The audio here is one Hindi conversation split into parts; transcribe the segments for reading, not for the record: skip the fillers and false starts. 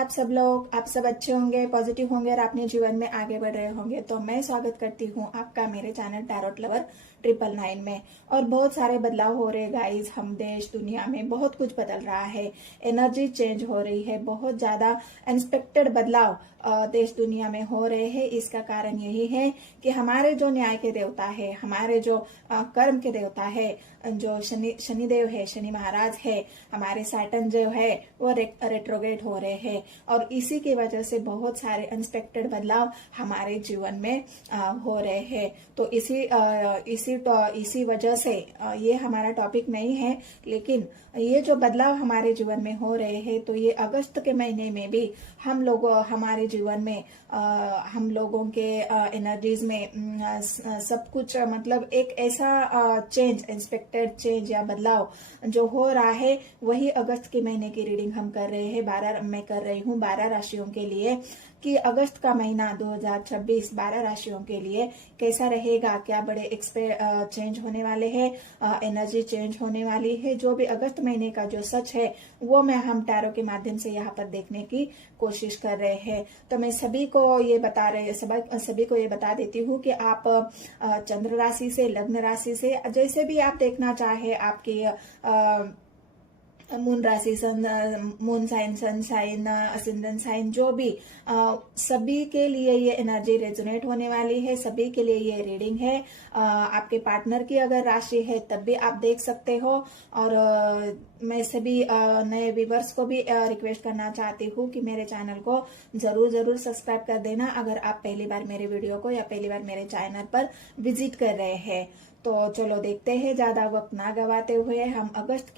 आप सब लोग, आप सब अच्छे होंगे, पॉजिटिव होंगे और अपने जीवन में आगे बढ़ रहे होंगे। तो मैं स्वागत करती हूँ आपका मेरे चैनल टैरोट लवर 999 में। और बहुत सारे बदलाव हो रहे गाइस, हम देश दुनिया में बहुत कुछ बदल रहा है, एनर्जी चेंज हो रही है, बहुत ज्यादा अनएक्सपेक्टेड बदलाव देश दुनिया में हो रहे हैं। इसका कारण यही है कि हमारे जो न्याय के देवता है, हमारे जो कर्म के देवता है, जो शनिदेव है, शनि महाराज है, हमारे सैटर्न जो है वो रेट्रोग्रेड हो रहे हैं। और इसी की वजह से बहुत सारे अनएक्सपेक्टेड बदलाव हमारे जीवन में हो रहे हैं। तो इसी वजह से ये हमारा टॉपिक नहीं है, लेकिन ये जो बदलाव हमारे जीवन में हो रहे हैं, तो ये अगस्त के महीने में भी हम लोग हमारे जीवन में हम लोगों के एनर्जीज में सब कुछ मतलब एक ऐसा चेंज, एक्सपेक्टेड चेंज या बदलाव जो हो रहा है, वही अगस्त के महीने की रीडिंग हम कर रहे हैं। मैं कर रही हूँ 12 राशियों के लिए कि अगस्त का महीना 2026 12 राशियों के लिए कैसा रहेगा, क्या बड़े चेंज होने वाले हैं, एनर्जी चेंज होने वाली है। जो भी अगस्त महीने का जो सच है वो मैं हम टैरो के माध्यम से यहाँ पर देखने की कोशिश कर रहे हैं। तो मैं सभी को ये बता देती हूँ कि आप चंद्र राशि से, लग्न राशि से, जैसे भी आप देखना चाहे, आपकी मून राशि, moon sign, sun sign, ascendant sign, जो भी सभी के लिए ये एनर्जी रेजोनेट होने वाली है, सभी के लिए ये रीडिंग है। आपके पार्टनर की अगर राशि है तब भी आप देख सकते हो। और मैं सभी नए व्यूवर्स को भी रिक्वेस्ट करना चाहती हूँ कि मेरे चैनल को जरूर सब्सक्राइब कर देना अगर आप पहली बार मेरे वीडियो को या पहली बार मेरे चैनल पर विजिट कर रहे हैं। तो चलो देखते हैं, ज्यादा वक्त ना गवाते हुए हम अगस्त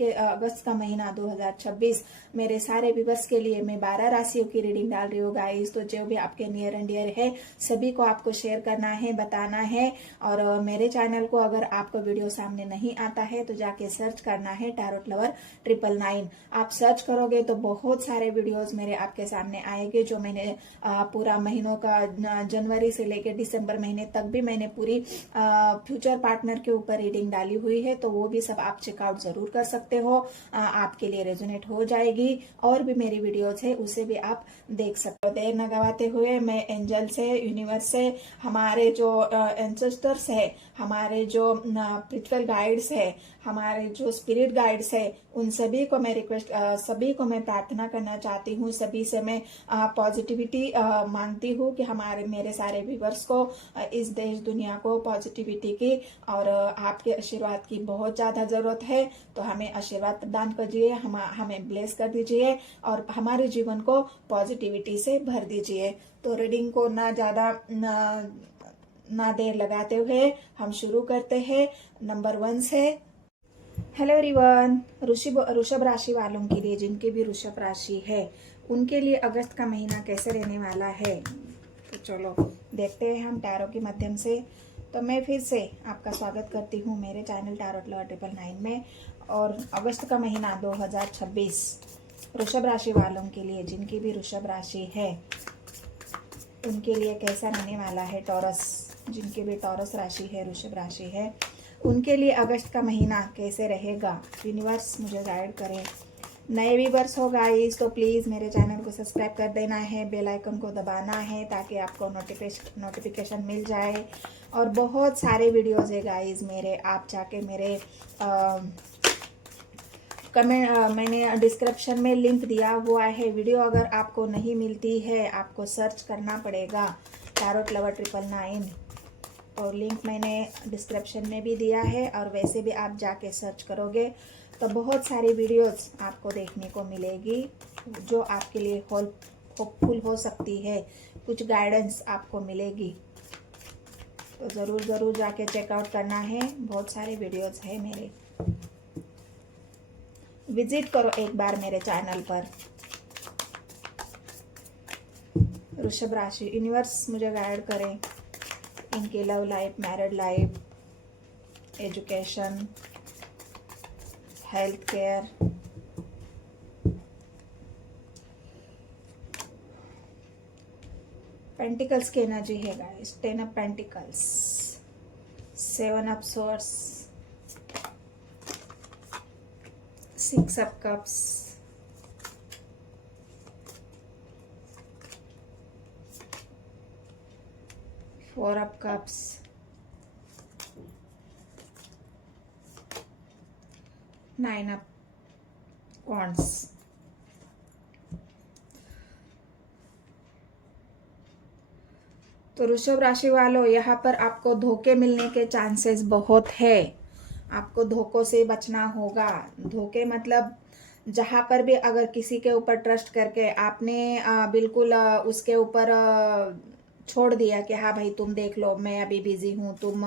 का महीना 2026 मेरे सारे व्यूवर्स के लिए मैं 12 राशियों की रीडिंग डाल रही हूँ गाइस। तो जो भी आपके नियर एंड डियर है सभी को आपको शेयर करना है, बताना है। और मेरे चैनल को अगर आपको वीडियो सामने नहीं आता है तो जाके सर्च करना है टैरोट लवर 999। आप सर्च करोगे तो बहुत सारे वीडियोस मेरे आपके सामने आएंगे, जो मैंने पूरा महीनों का जनवरी से लेकर दिसंबर महीने तक भी मैंने पूरी फ्यूचर पार्टनर के ऊपर रीडिंग डाली हुई है। तो वो भी सब आप चेकआउट जरूर कर सकते हो, आपके लिए रेजोनेट हो जाएगी। और भी मेरी वीडियोस है उसे भी आप देख सकते हो। देर न गवाते हुए मैं एंजल से, यूनिवर्स से, हमारे जो एंसेस्टर्स है, हमारे जो स्पिरिचुअल गाइड्स है, हमारे जो स्पिरिट गाइड्स है, उन सभी को मैं सभी को मैं प्रार्थना करना चाहती हूँ। सभी से मैं पॉजिटिविटी मांगती हूँ कि मेरे सारे व्यूवर्स को, इस देश दुनिया को पॉजिटिविटी की और आपके आशीर्वाद की बहुत ज्यादा जरूरत है। तो हमें आशीर्वाद प्रदान कीजिए, हमें ब्लेस कर दीजिए और हमारे जीवन को पॉजिटिविटी से भर दीजिए। तो रीडिंग को ना देर लगाते हुए हम शुरू करते हैं। नंबर 1 से हेलो एवरीवन, वृषभ राशि वालों के लिए, जिनके भी वृषभ राशि है, उनके लिए अगस्त का महीना कैसे रहने वाला है। तो चलो देखते हैं हम टैरो के माध्यम से। तो मैं फिर से आपका स्वागत करती हूँ मेरे चैनल टैरोट लवर 999 में। और अगस्त का महीना 2026 वृषभ राशि वालों के लिए, जिनकी भी वृषभ राशि है, उनके लिए कैसा रहने वाला है। टॉरस, जिनकी भी टॉरस राशि है, वृषभ राशि है, उनके लिए अगस्त का महीना कैसे रहेगा। यूनिवर्स मुझे गाइड करे। नए व्यूवर्स हो गाइस तो प्लीज़ मेरे चैनल को सब्सक्राइब कर देना है, बेल आइकन को दबाना है ताकि आपको नोटिफिकेशन मिल जाए। और बहुत सारे वीडियोस है गाइस मेरे, आप जाके मेरे मैंने डिस्क्रिप्शन में लिंक दिया हुआ है। वीडियो अगर आपको नहीं मिलती है, आपको सर्च करना पड़ेगा टैरोट लवर 999, और लिंक मैंने डिस्क्रिप्शन में भी दिया है। और वैसे भी आप जाके सर्च करोगे तो बहुत सारी वीडियोस आपको देखने को मिलेगी जो आपके लिए हेल्पफुल हो सकती है, कुछ गाइडेंस आपको मिलेगी। तो ज़रूर जाके चेकआउट करना है, बहुत सारे वीडियोस है मेरे। विजिट करो एक बार मेरे चैनल पर। वृषभ राशि, यूनिवर्स मुझे गाइड करें, इनकी love life, married life, education, health care, pentacles की एनर्जी है guys. 10 of pentacles, 7 of source, 6 of cups, 4 of cups, 9 of wands. तो वृषभ राशि वालों, यहाँ पर आपको धोखे मिलने के चांसेस बहुत है। आपको धोखों से बचना होगा। धोखे मतलब जहाँ पर भी अगर किसी के ऊपर ट्रस्ट करके आपने बिल्कुल उसके ऊपर छोड़ दिया कि हाँ भाई तुम देख लो, मैं अभी बिजी हूँ, तुम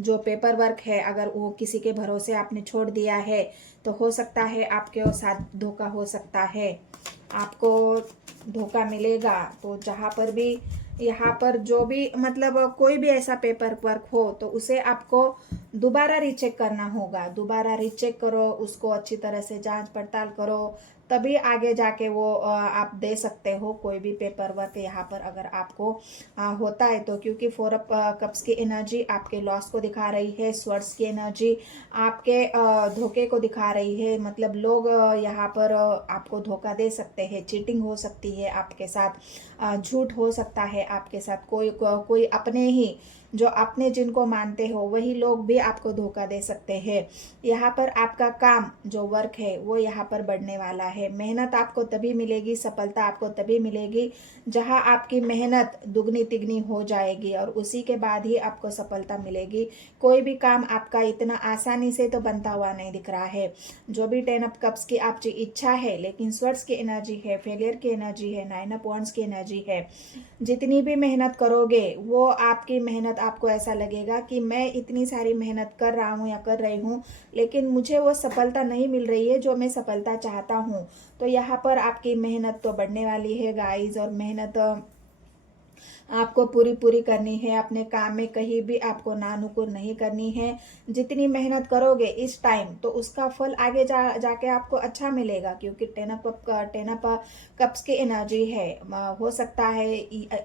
जो पेपर वर्क है अगर वो किसी के भरोसे आपने छोड़ दिया है तो हो सकता है आपके साथ धोखा हो सकता है, आपको धोखा मिलेगा। तो जहाँ पर भी यहाँ पर जो भी मतलब कोई भी ऐसा पेपर वर्क हो तो उसे आपको दोबारा रीचेक करना होगा। दोबारा रीचेक करो, उसको अच्छी तरह से जांच पड़ताल करो, तभी आगे जाके वो आप दे सकते हो कोई भी पेपर वर्क यहाँ पर अगर आपको होता है तो। क्योंकि 4 ऑफ कप्स की एनर्जी आपके लॉस को दिखा रही है, स्वर्ड्स की एनर्जी आपके धोखे को दिखा रही है। मतलब लोग यहाँ पर आपको धोखा दे सकते हैं, चीटिंग हो सकती है आपके साथ, झूठ हो सकता है आपके साथ, कोई अपने ही जो अपने जिनको मानते हो वही लोग भी आपको धोखा दे सकते हैं। यहाँ पर आपका काम जो वर्क है वो यहाँ पर बढ़ने वाला है। मेहनत आपको तभी मिलेगी, सफलता आपको तभी मिलेगी जहाँ आपकी मेहनत दुगनी तिगनी हो जाएगी और उसी के बाद ही आपको सफलता मिलेगी। कोई भी काम आपका इतना आसानी से तो बनता हुआ नहीं दिख रहा है। जो भी 10 ऑफ कप्स की आपकी इच्छा है, लेकिन स्वर्ड्स की एनर्जी है, फेलियर की एनर्जी है, 9 ऑफ वॉन्ड्स की एनर्जी है। जितनी भी मेहनत करोगे वो आपकी मेहनत आपको ऐसा लगेगा कि मैं इतनी सारी मेहनत कर रहा हूँ या कर रही हूँ लेकिन मुझे वो सफलता नहीं मिल रही है जो मैं सफलता चाहता हूँ। तो यहाँ पर आपकी मेहनत तो बढ़ने वाली है गाइस, और मेहनत आपको पूरी पूरी करनी है। अपने काम में कहीं भी आपको नानुकुर नहीं करनी है। जितनी मेहनत करोगे इस टाइम तो उसका फल आगे जाके आपको अच्छा मिलेगा। क्योंकि 10 ऑफ कप्स की एनर्जी है। हो सकता है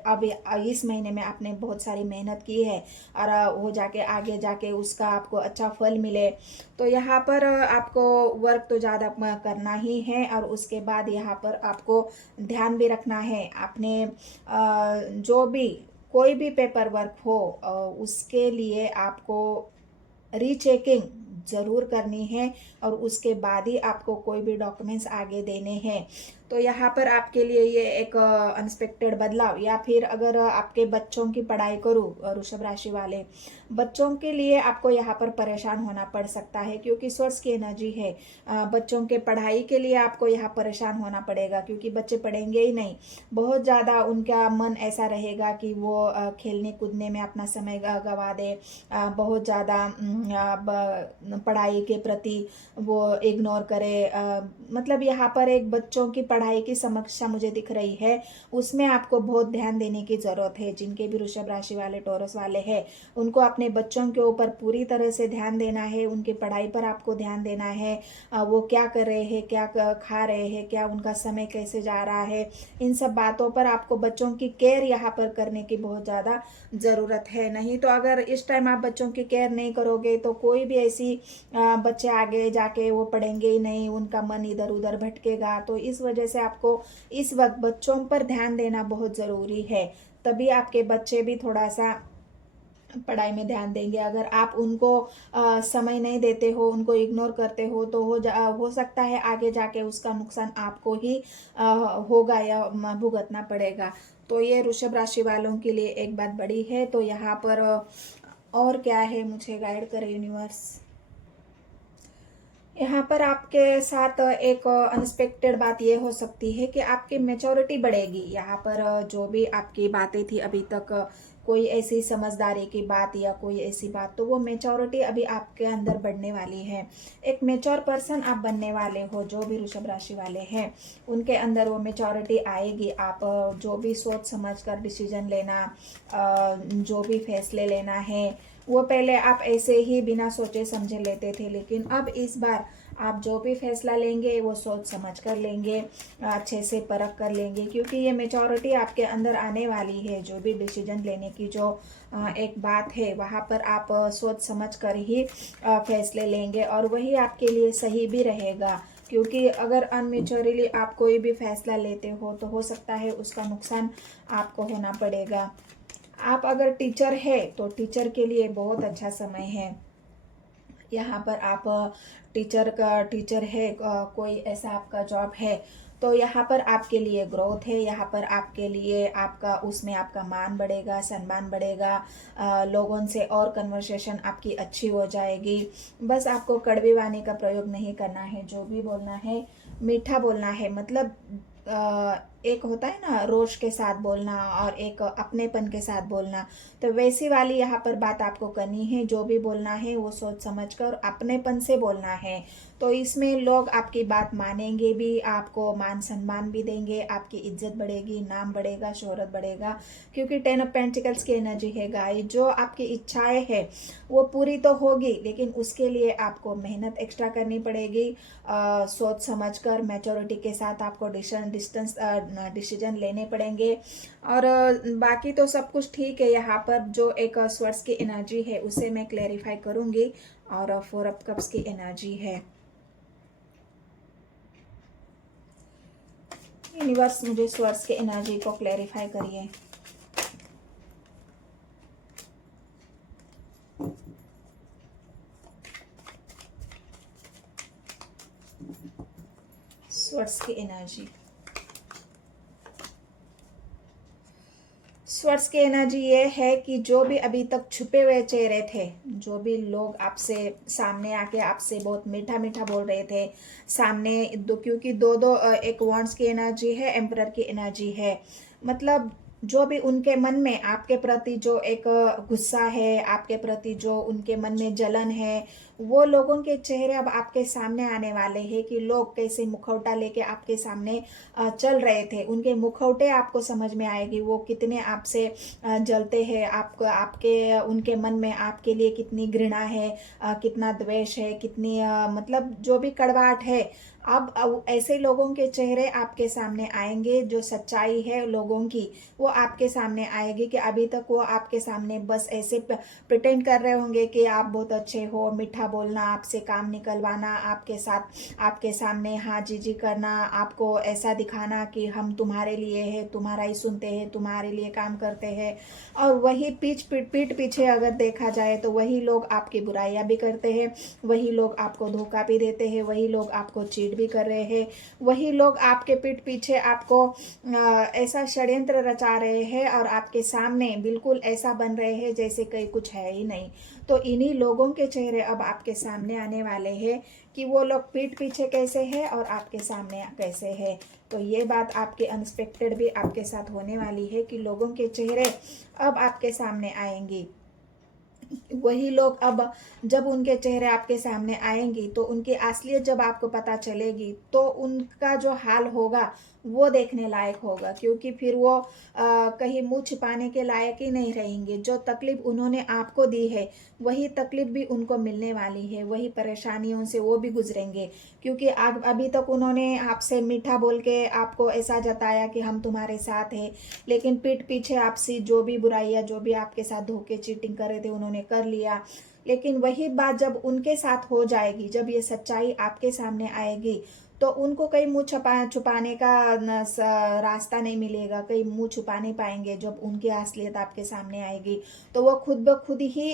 अब इस महीने में आपने बहुत सारी मेहनत की है और हो जाके आगे जाके उसका आपको अच्छा फल मिले। तो यहाँ पर आपको वर्क तो ज़्यादा करना ही है और उसके बाद यहाँ पर आपको ध्यान भी रखना है। आपने जो भी कोई भी पेपर वर्क हो उसके लिए आपको रीचेकिंग जरूर करनी है और उसके बाद ही आपको कोई भी डॉक्यूमेंट्स आगे देने हैं। तो यहाँ पर आपके लिए ये एक अनएक्सपेक्टेड बदलाव, या फिर अगर आपके बच्चों की पढ़ाई करूँ वृषभ राशि वाले, बच्चों के लिए आपको यहाँ पर परेशान होना पड़ सकता है क्योंकि सोर्स की एनर्जी है। बच्चों के पढ़ाई के लिए आपको यहाँ परेशान होना पड़ेगा क्योंकि बच्चे पढ़ेंगे ही नहीं। बहुत ज़्यादा उनका मन ऐसा रहेगा कि वो खेलने कूदने में अपना समय गवा दे, बहुत ज़्यादा पढ़ाई के प्रति वो इग्नोर करे। मतलब यहाँ पर एक बच्चों की पढ़ाई की समस्या मुझे दिख रही है, उसमें आपको बहुत ध्यान देने की ज़रूरत है। जिनके भी वृषभ राशि वाले, टॉरस वाले हैं, उनको अपने बच्चों के ऊपर पूरी तरह से ध्यान देना है। उनकी पढ़ाई पर आपको ध्यान देना है। वो क्या कर रहे हैं, क्या खा रहे हैं, क्या उनका समय कैसे जा रहा है, इन सब बातों पर आपको बच्चों की केयर यहाँ पर करने की बहुत ज़्यादा ज़रूरत है। नहीं तो अगर इस टाइम आप बच्चों की केयर नहीं करोगे तो कोई भी ऐसी बच्चे आगे जाके वो पढ़ेंगे ही नहीं, उनका मन इधर उधर भटकेगा। तो इस वजह से आपको इस वक्त बच्चों पर ध्यान देना बहुत ज़रूरी है, तभी आपके बच्चे भी थोड़ा सा पढ़ाई में ध्यान देंगे। अगर आप उनको समय नहीं देते हो, उनको इग्नोर करते हो तो हो सकता है आगे जाके उसका नुकसान आपको ही होगा या भुगतना पड़ेगा। तो ये वृषभ राशि वालों के लिए एक बात बड़ी है। तो यहाँ पर और क्या है, मुझे गाइड करे यूनिवर्स। यहाँ पर आपके साथ एक अनएक्सपेक्टेड बात ये हो सकती है कि आपकी मैच्योरिटी बढ़ेगी। यहाँ पर जो भी आपकी बातें थी अभी तक, कोई ऐसी समझदारी की बात या कोई ऐसी बात, तो वो मैच्योरिटी अभी आपके अंदर बढ़ने वाली है। एक मैच्योर पर्सन आप बनने वाले हो। जो भी वृषभ राशि वाले हैं उनके अंदर वो मैच्योरिटी आएगी। आप जो भी सोच समझ कर डिसीजन लेना, जो भी फैसले लेना है, वो पहले आप ऐसे ही बिना सोचे समझे लेते थे, लेकिन अब इस बार आप जो भी फैसला लेंगे वो सोच समझ कर लेंगे, अच्छे से परख कर लेंगे। क्योंकि ये मैच्योरिटी आपके अंदर आने वाली है। जो भी डिसीजन लेने की जो एक बात है वहाँ पर आप सोच समझ कर ही फैसले लेंगे और वही आपके लिए सही भी रहेगा। क्योंकि अगर अनमेच्योरली आप कोई भी फैसला लेते हो तो हो सकता है उसका नुकसान आपको होना पड़ेगा। आप अगर टीचर है तो टीचर के लिए बहुत अच्छा समय है। यहाँ पर आप टीचर है, कोई ऐसा आपका जॉब है, तो यहाँ पर आपके लिए ग्रोथ है, यहाँ पर आपके लिए आपका उसमें आपका मान बढ़ेगा, सम्मान बढ़ेगा, लोगों से और कन्वर्सेशन आपकी अच्छी हो जाएगी। बस आपको कड़वी वाणी का प्रयोग नहीं करना है, जो भी बोलना है मीठा बोलना है। मतलब एक होता है ना रोष के साथ बोलना और एक अपनेपन के साथ बोलना, तो वैसी वाली यहाँ पर बात आपको करनी है। जो भी बोलना है वो सोच समझकर अपनेपन से बोलना है, तो इसमें लोग आपकी बात मानेंगे भी, आपको मान सम्मान भी देंगे, आपकी इज्जत बढ़ेगी, नाम बढ़ेगा, शोहरत बढ़ेगा। क्योंकि 10 ऑफ पेंटिकल्स की एनर्जी है गाइस, जो आपकी इच्छाएं है वो पूरी तो होगी, लेकिन उसके लिए आपको मेहनत एक्स्ट्रा करनी पड़ेगी। सोच समझकर मैच्योरिटी के साथ आपको डिसीजन लेने पड़ेंगे। और बाकी तो सब कुछ ठीक है। यहाँ पर जो एक स्वर्ड्स की एनर्जी है उसे मैं क्लैरिफाई करूंगी, और 4 ऑफ कप्स की एनर्जी है। यूनिवर्स मुझे स्वर्ड्स की एनर्जी को क्लैरिफाई करिए। स्वर्ड्स की एनर्जी, स्वर्ड्स की एनर्जी ये है कि जो भी अभी तक छुपे हुए चेहरे थे, जो भी लोग आपसे सामने आके आपसे बहुत मीठा मीठा बोल रहे थे सामने दो, क्योंकि दो एक वॉन्ड्स की एनर्जी है, एम्परर की एनर्जी है। मतलब जो भी उनके मन में आपके प्रति जो एक गुस्सा है, आपके प्रति जो उनके मन में जलन है, वो लोगों के चेहरे अब आपके सामने आने वाले हैं कि लोग कैसे मुखौटा लेके आपके सामने चल रहे थे। उनके मुखौटे आपको समझ में आएगी, वो कितने आपसे जलते हैं, आपको आपके उनके मन में आपके लिए कितनी घृणा है, कितना द्वेष है, कितनी मतलब जो भी कड़वाहट है। अब ऐसे लोगों के चेहरे आपके सामने आएंगे, जो सच्चाई है लोगों की वो आपके सामने आएगी। कि अभी तक वो आपके सामने बस ऐसे प्रिटेंड कर रहे होंगे कि आप बहुत अच्छे हो, मीठा बोलना, आपसे काम निकलवाना, आपके साथ आपके सामने हाँ जी जी करना, आपको ऐसा दिखाना कि हम तुम्हारे लिए है, तुम्हारा ही सुनते हैं, तुम्हारे लिए काम करते हैं। और वही पीठ पीछे अगर देखा जाए तो वही लोग आपकी बुराइयां भी करते हैं, वही लोग आपको धोखा भी देते हैं, वही लोग आपको चीट भी कर रहे हैं, वही लोग आपके पीठ पीछे आपको ऐसा षड्यंत्र रचा रहे हैं और आपके सामने बिल्कुल ऐसा बन रहे हैं जैसे कहीं कुछ है ही नहीं। तो इन्हीं लोगों के चेहरे अब आपके सामने आने वाले हैं कि वो लोग पीठ पीछे कैसे हैं और आपके सामने कैसे है। तो ये बात आपके अनएक्सपेक्टेड भी आपके साथ होने वाली है कि लोगों के चेहरे अब आपके सामने आएंगी। वही लोग अब जब उनके चेहरे आपके सामने आएंगी तो उनकी असलियत जब आपको पता चलेगी तो उनका जो हाल होगा वो देखने लायक होगा। क्योंकि फिर वो कहीं मुंह छिपाने के लायक ही नहीं रहेंगे। जो तकलीफ उन्होंने आपको दी है वही तकलीफ भी उनको मिलने वाली है, वही परेशानियों से वो भी गुजरेंगे। क्योंकि अभी तक उन्होंने आपसे मीठा बोल के आपको ऐसा जताया कि हम तुम्हारे साथ हैं, लेकिन पीठ पीछे आपसी जो भी बुराइयां, जो भी आपके साथ धोखे चीटिंग कर रहे थे उन्होंने कर लिया। लेकिन वही बात जब उनके साथ हो जाएगी, जब ये सच्चाई आपके सामने आएगी तो उनको कहीं मुंह छुपाने का रास्ता नहीं मिलेगा, कहीं मुंह छुपा नहीं पाएंगे। जब उनकी असलियत आपके सामने आएगी तो वो खुद ब खुद ही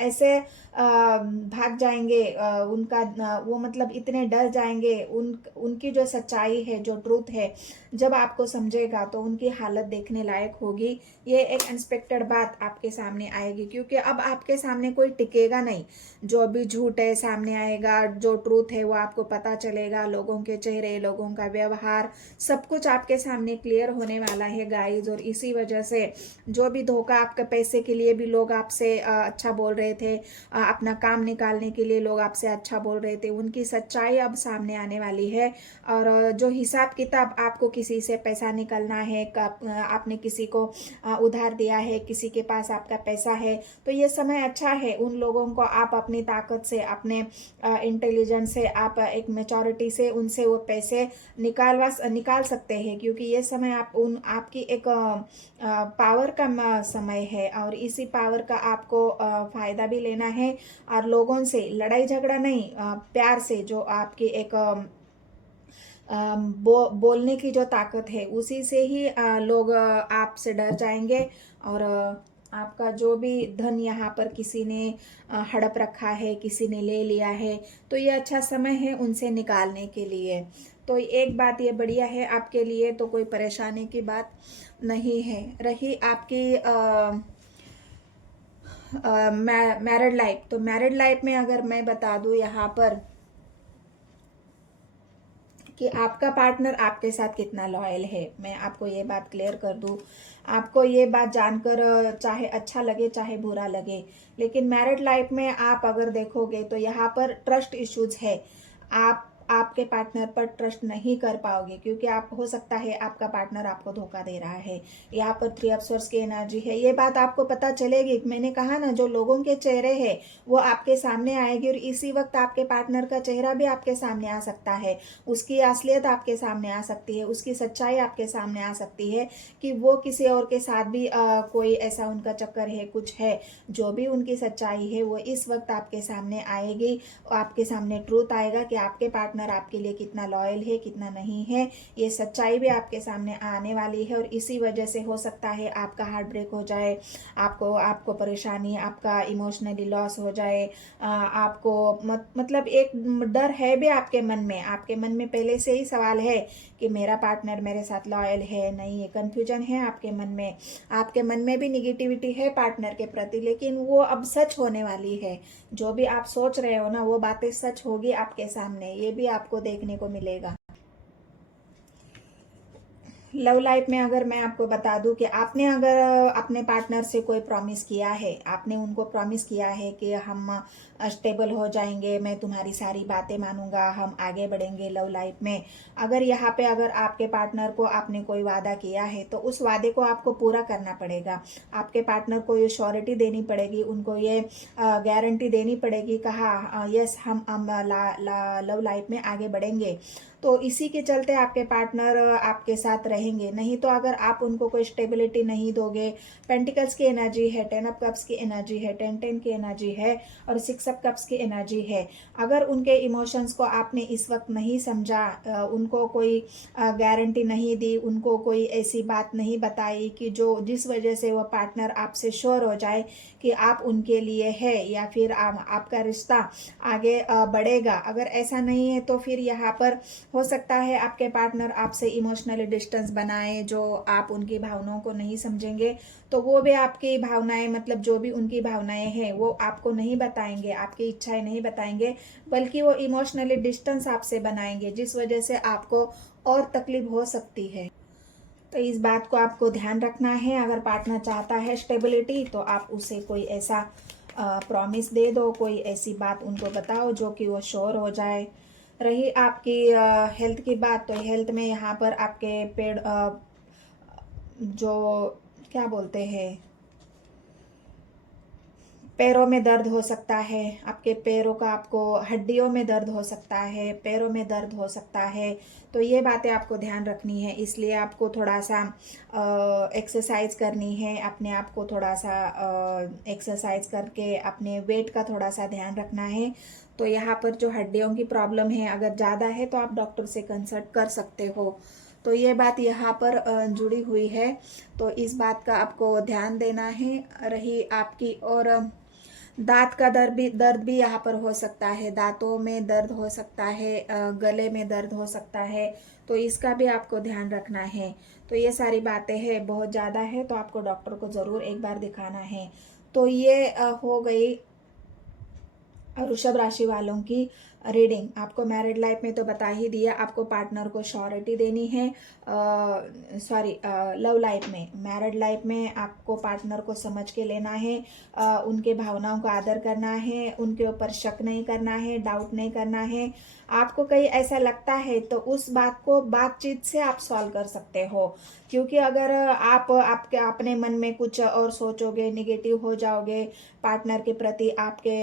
ऐसे भाग जाएंगे। उनका वो मतलब इतने डर जाएंगे। उनकी जो सच्चाई है, जो ट्रूथ है, जब आपको समझेगा तो उनकी हालत देखने लायक होगी। ये एक अनएक्सपेक्टेड बात आपके सामने आएगी, क्योंकि अब आपके सामने कोई टिकेगा नहीं। जो भी झूठ है सामने आएगा, जो ट्रूथ है वो आपको पता चलेगा। लोगों के चेहरे, लोगों का व्यवहार, सब कुछ आपके सामने क्लियर होने वाला है गाइज। और इसी वजह से जो भी धोखा, आपके पैसे के लिए भी लोग आपसे अच्छा बोल रहे थे, अपना काम निकालने के लिए लोग आपसे अच्छा बोल रहे थे, उनकी सच्चाई अब सामने आने वाली है। और जो हिसाब किताब, आपको किसी से पैसा निकलना है, आपने किसी को उधार दिया है, किसी के पास आपका पैसा है, तो ये समय अच्छा है। उन लोगों को आप अपनी ताकत से, अपने इंटेलिजेंस से, आप एक मेच्योरिटी से उनसे वो पैसे निकाल सकते हैं। क्योंकि ये समय आपकी एक पावर का समय है और इसी पावर का आपको फायदा भी लेना है। और लोगों से लड़ाई झगड़ा नहीं, प्यार से, जो आपकी एक बोलने की जो ताकत है उसी से ही लोग आपसे डर जाएंगे। और आपका जो भी धन यहाँ पर किसी ने हड़प रखा है, किसी ने ले लिया है, तो ये अच्छा समय है उनसे निकालने के लिए। तो एक बात ये बढ़िया है आपके लिए, तो कोई परेशानी की बात नहीं है। रही आपकी मैरिड लाइफ, तो मैरिड लाइफ में अगर मैं बता दूं यहाँ पर कि आपका पार्टनर आपके साथ कितना लॉयल है, मैं आपको ये बात क्लियर कर दूं। आपको ये बात जानकर चाहे अच्छा लगे चाहे बुरा लगे, लेकिन मैरिड लाइफ में आप अगर देखोगे तो यहाँ पर ट्रस्ट इश्यूज है। आप आपके पार्टनर पर ट्रस्ट नहीं कर पाओगे, क्योंकि आप हो सकता है आपका पार्टनर आपको धोखा दे रहा है। यहाँ पर 3 ऑफ सोर्स की एनर्जी है। ये बात आपको पता चलेगी, मैंने कहा ना, जो लोगों के चेहरे हैं वो आपके सामने आएगी, और इसी वक्त आपके पार्टनर का चेहरा भी आपके सामने आ सकता है। उसकी असलियत आपके सामने आ सकती है, उसकी सच्चाई आपके सामने आ सकती है कि वो किसी और के साथ भी कोई ऐसा उनका चक्कर है, कुछ है। जो भी उनकी सच्चाई है वो इस वक्त आपके सामने आएगी, आपके सामने ट्रूथ आएगा कि आपके पार्टनर आपके लिए कितना लॉयल है, कितना नहीं है। ये सच्चाई भी आपके सामने आने वाली है, और इसी वजह से हो सकता है आपका हार्ट ब्रेक हो जाए, आपको परेशानी, आपका इमोशनली लॉस हो जाए। आपको मतलब एक डर है भी आपके मन में, आपके मन में पहले से ही सवाल है कि मेरा पार्टनर मेरे साथ लॉयल है नहीं। ये कंफ्यूजन है आपके मन में, आपके मन में भी निगेटिविटी है पार्टनर के प्रति, लेकिन वो अब सच होने वाली है। जो भी आप सोच रहे हो ना, वो बातें सच होगी आपके सामने, ये भी आपको देखने को मिलेगा। लव लाइफ में अगर मैं आपको बता दूं कि आपने अगर अपने पार्टनर से कोई प्रॉमिस किया है, आपने उनको प्रॉमिस किया है कि हम स्टेबल हो जाएंगे, मैं तुम्हारी सारी बातें मानूंगा, हम आगे बढ़ेंगे लव लाइफ में। अगर यहाँ पे अगर आपके पार्टनर को आपने कोई वादा किया है, तो उस वादे को आपको पूरा करना पड़ेगा। आपके पार्टनर को ये श्योरिटी देनी पड़ेगी, उनको ये गारंटी देनी पड़ेगी, कहा यस हम लव लाइफ में आगे बढ़ेंगे। तो इसी के चलते आपके पार्टनर आपके साथ रहेंगे। नहीं तो अगर आप उनको कोई स्टेबिलिटी नहीं दोगे, पेंटिकल्स की एनर्जी है, 10 ऑफ कप्स की एनर्जी है, 10 की एनर्जी है, और 6 ऑफ कप्स की एनर्जी है। अगर उनके इमोशंस को आपने इस वक्त नहीं समझा, उनको कोई गारंटी नहीं दी, उनको कोई ऐसी बात नहीं बताई कि जिस वजह से वो पार्टनर आपसे श्योर हो जाए कि आप उनके लिए है, या फिर आपका रिश्ता आगे बढ़ेगा, अगर ऐसा नहीं है तो फिर यहाँ पर हो सकता है आपके पार्टनर आपसे इमोशनली डिस्टेंस बनाए, जो आप उनकी भावनाओं को नहीं समझेंगे, तो वो भी आपकी भावनाएं, मतलब जो भी उनकी भावनाएं हैं वो आपको नहीं बताएंगे, आपकी इच्छाएं नहीं बताएंगे, बल्कि वो इमोशनली डिस्टेंस आपसे बनाएंगे, जिस वजह से आपको और तकलीफ हो सकती है। तो इस बात को आपको ध्यान रखना है। अगर पार्टनर चाहता है स्टेबिलिटी, तो आप उसे कोई ऐसा प्रॉमिस दे दो, कोई ऐसी बात उनको बताओ जो कि वो श्योर हो जाए। रही आपकी हेल्थ की बात, तो हेल्थ में यहाँ पर आपके पेड़ जो क्या बोलते हैं, पैरों में दर्द हो सकता है, आपके पैरों का, आपको हड्डियों में दर्द हो सकता है, पैरों में दर्द हो सकता है। तो ये बातें आपको ध्यान रखनी है, इसलिए आपको थोड़ा सा एक्सरसाइज करनी है, अपने आप को थोड़ा सा एक्सरसाइज करके अपने वेट का थोड़ा सा ध्यान रखना है। तो यहाँ पर जो हड्डियों की प्रॉब्लम है अगर ज़्यादा है तो आप डॉक्टर से कंसल्ट कर सकते हो। तो ये बात यहाँ पर जुड़ी हुई है, तो इस बात का आपको ध्यान देना है। रही आपकी और दांत का दर्द भी यहाँ पर हो सकता है, दांतों में दर्द हो सकता है, गले में दर्द हो सकता है, तो इसका भी आपको ध्यान रखना है। तो ये सारी बातें हैं, बहुत ज़्यादा है तो आपको डॉक्टर को ज़रूर एक बार दिखाना है। तो ये हो गई वृषभ राशि वालों की रीडिंग। आपको मैरिड लाइफ में तो बता ही दिया, आपको पार्टनर को श्योरिटी देनी है। लव लाइफ में, मैरिड लाइफ में आपको पार्टनर को समझ के लेना है, उनके भावनाओं का आदर करना है, उनके ऊपर शक नहीं करना है, डाउट नहीं करना है। आपको कहीं ऐसा लगता है तो उस बात को बातचीत से आप सॉल्व कर सकते हो, क्योंकि अगर आप आपके अपने मन में कुछ और सोचोगे, निगेटिव हो जाओगे, पार्टनर के प्रति आपके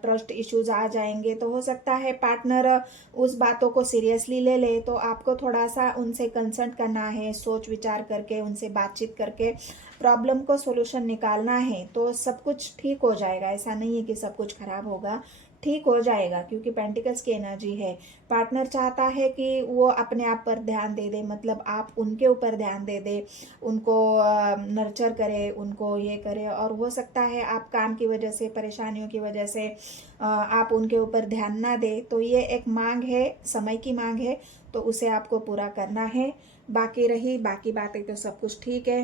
ट्रस्ट इश्यूज आ जाएंगे, तो हो सकता है पार्टनर उस बातों को सीरियसली ले ले। तो आपको थोड़ा सा उनसे कंसल्ट करना है, सोच विचार करके उनसे बातचीत करके प्रॉब्लम को सोल्यूशन निकालना है, तो सब कुछ ठीक हो जाएगा। ऐसा नहीं है कि सब कुछ खराब होगा, ठीक हो जाएगा, क्योंकि पेंटिकल्स की एनर्जी है। पार्टनर चाहता है कि वो अपने आप पर ध्यान दे दे, मतलब आप उनके ऊपर ध्यान दे दे, उनको नर्चर करे, उनको ये करे, और हो सकता है आप काम की वजह से, परेशानियों की वजह से आप उनके ऊपर ध्यान ना दे। तो ये एक मांग है, समय की मांग है, तो उसे आपको पूरा करना है। बाकी बातें तो सब कुछ ठीक है।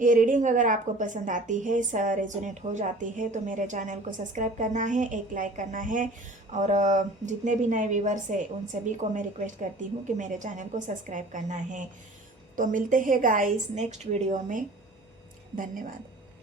ये रीडिंग अगर आपको पसंद आती है, रेजोनेट हो जाती है, तो मेरे चैनल को सब्सक्राइब करना है, एक लाइक करना है, और जितने भी नए व्यूवर्स हैं उन सभी को मैं रिक्वेस्ट करती हूँ कि मेरे चैनल को सब्सक्राइब करना है। तो मिलते हैं गाइस नेक्स्ट वीडियो में। धन्यवाद।